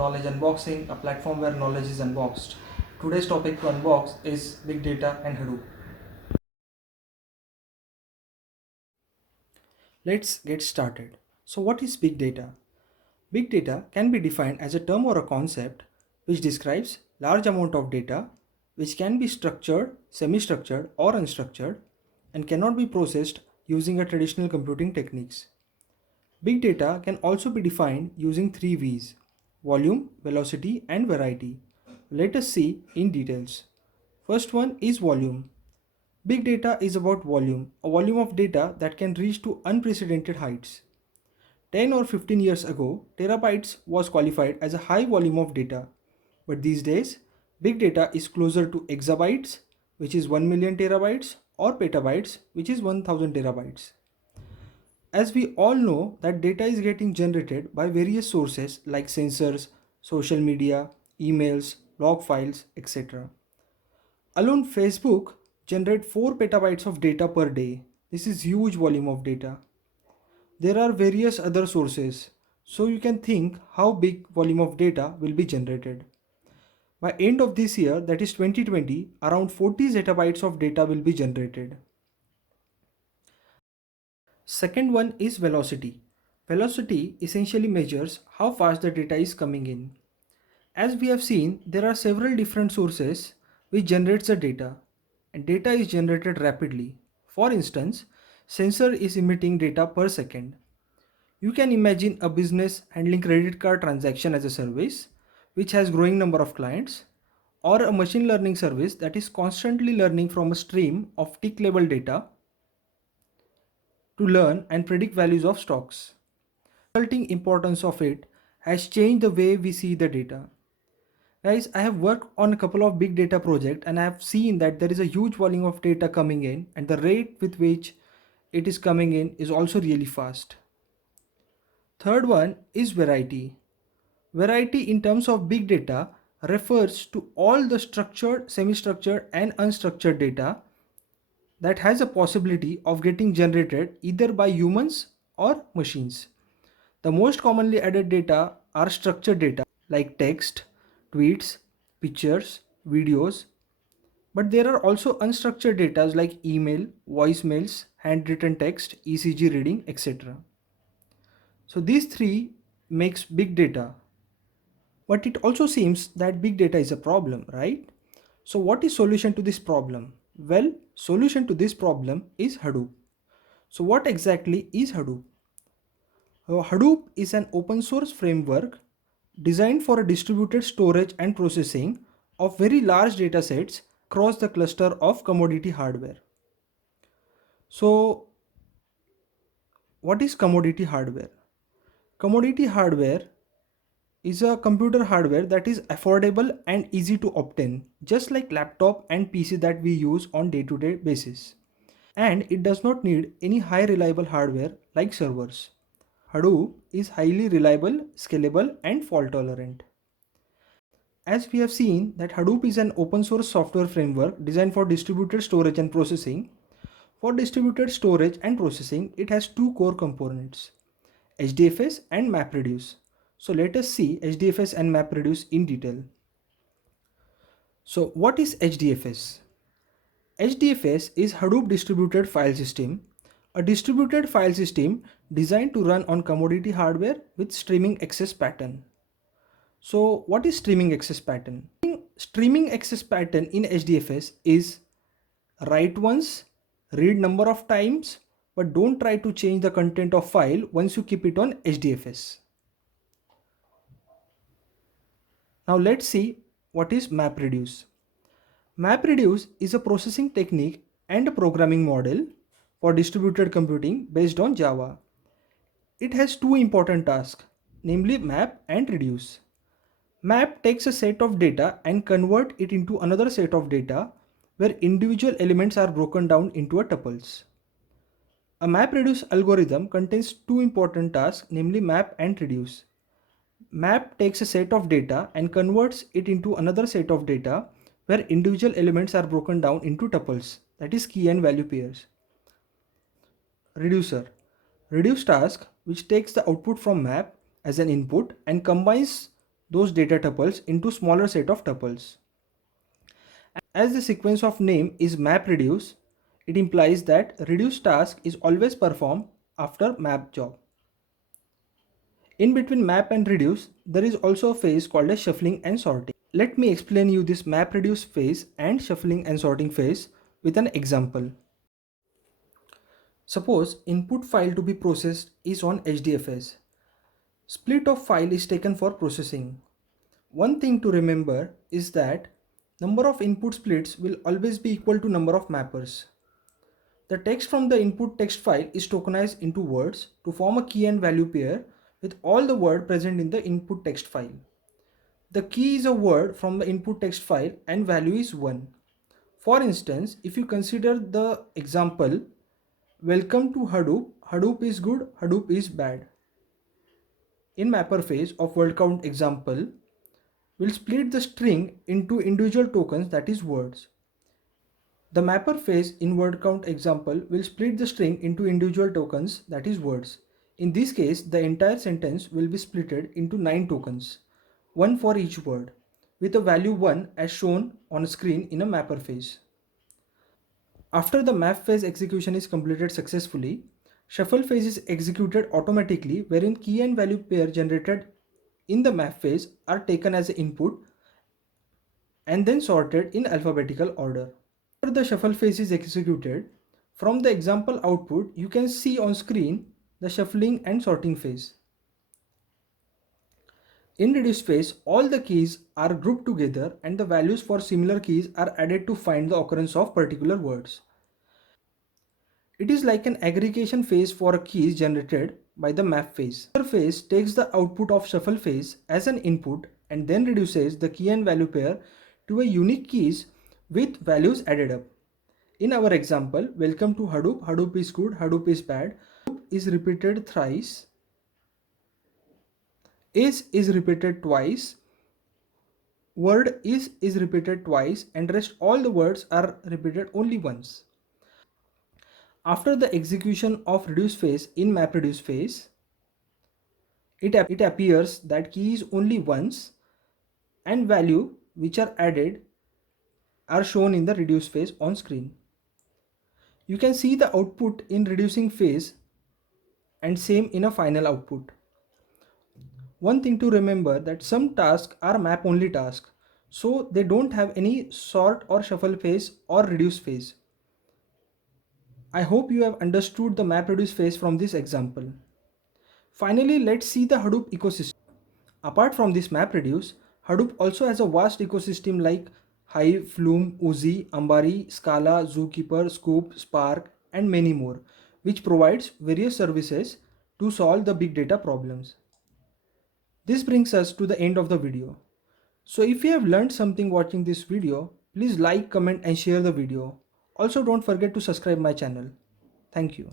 Knowledge Unboxing, a platform where knowledge is unboxed. Today's topic to unbox is Big Data and Hadoop. Let's get started. So what is Big Data? Big Data can be defined as a term or a concept which describes large amount of data which can be structured, semi-structured or unstructured and cannot be processed using a traditional computing techniques. Big data can also be defined using three V's: volume, velocity, and variety. Let us see in details. First one is volume. Big data is about volume, a volume of data that can reach to unprecedented heights. 10 or 15 years ago, terabytes was qualified as a high volume of data. But these days, big data is closer to exabytes, which is 1 million terabytes, or petabytes, which is 1000 terabytes. As we all know that data is getting generated by various sources like sensors, social media, emails, log files, etc. Alone Facebook generate 4 petabytes of data per day. This is huge volume of data. There are various other sources, so you can think how big volume of data will be generated. By end of this year, that is 2020, around 40 zettabytes of data will be generated. Second one is velocity. Velocity essentially measures how fast the data is coming in. As we have seen, there are several different sources which generates the data, and data is generated rapidly. For instance, sensor is emitting data per second. You can imagine a business handling credit card transaction as a service which has growing number of clients, or a machine learning service that is constantly learning from a stream of tick level data to learn and predict values of stocks. The resulting importance of it has changed the way we see the data. Guys, I have worked on a couple of big data projects and I have seen that there is a huge volume of data coming in, and the rate with which it is coming in is also really fast. Third one is variety. Variety in terms of big data refers to all the structured, semi-structured and unstructured data that has a possibility of getting generated either by humans or machines. The most commonly added data are structured data like text, tweets, pictures, videos, but there are also unstructured data like email, voicemails, handwritten text, ECG reading, etc. So these three makes big data. But it also seems that big data is a problem, right? So what is solution to this problem? Well, solution to this problem is Hadoop. So what exactly is Hadoop? Hadoop is an open source framework designed for a distributed storage and processing of very large data sets across the cluster of commodity hardware. So what is commodity hardware? Commodity hardware is a computer hardware that is affordable and easy to obtain, just like laptop and PC that we use on day-to-day basis. And it does not need any high reliable hardware like servers. Hadoop is highly reliable, scalable, and fault tolerant. As we have seen that Hadoop is an open source software framework designed for distributed storage and processing. For distributed storage and processing, it has two core components: HDFS and MapReduce. So let us see HDFS and MapReduce in detail. So what is HDFS? HDFS is Hadoop Distributed File System, a distributed file system designed to run on commodity hardware with streaming access pattern. So what is streaming access pattern? Streaming access pattern in HDFS is write once, read number of times, but don't try to change the content of file once you keep it on HDFS. Now let's see what is MapReduce. MapReduce is a processing technique and a programming model for distributed computing based on Java. It has two important tasks, namely map and reduce. Map takes a set of data and convert it into another set of data where individual elements are broken down into a tuples. A MapReduce algorithm contains two important tasks, namely map and reduce. Map takes a set of data and converts it into another set of data where individual elements are broken down into tuples, that is key and value pairs. Reducer. Reduce task which takes the output from map as an input and combines those data tuples into smaller set of tuples. As the sequence of name is MapReduce, it implies that reduce task is always performed after map job. In between map and reduce, there is also a phase called as shuffling and sorting. Let me explain you this MapReduce phase and shuffling and sorting phase with an example. Suppose input file to be processed is on HDFS. Split of file is taken for processing. One thing to remember is that number of input splits will always be equal to number of mappers. The text from the input text file is tokenized into words to form a key and value pair with all the word present in the input text file. The key is a word from the input text file and value is 1. For instance, if you consider the example, welcome to Hadoop, Hadoop is good, Hadoop is bad. In mapper phase of word count example, we'll split the string into individual tokens, that is words. The mapper phase in word count example will split the string into individual tokens, that is words. In this case, the entire sentence will be splitted into 9 tokens, one for each word, with a value 1 as shown on screen in a mapper phase. After the map phase execution is completed successfully, shuffle phase is executed automatically, wherein key and value pair generated in the map phase are taken as input and then sorted in alphabetical order. After the shuffle phase is executed, from the example output you can see on screen the shuffling and sorting phase. In reduce phase, all the keys are grouped together and the values for similar keys are added to find the occurrence of particular words. It is like an aggregation phase for keys generated by the map phase. The phase takes the output of shuffle phase as an input and then reduces the key and value pair to a unique keys with values added up. In our example, welcome to Hadoop, Hadoop is good, Hadoop is bad, Hadoop is repeated thrice, is repeated twice, word is repeated twice, and rest all the words are repeated only once. After the execution of reduce phase in MapReduce phase, it appears that key is only once and value which are added are shown in the reduce phase on screen. You can see the output in reducing phase and same in a final output. One thing to remember that some tasks are map only tasks, so they don't have any sort or shuffle phase or reduce phase. I hope you have understood the MapReduce phase from this example. Finally, let's see the Hadoop ecosystem. Apart from this MapReduce, Hadoop also has a vast ecosystem like Hive, Flume, Uzi, Ambari, Scala, Zookeeper, Scoop, Spark, and many more, which provides various services to solve the big data problems. This brings us to the end of the video. So if you have learned something watching this video, please like, comment and share the video. Also don't forget to subscribe my channel. Thank you.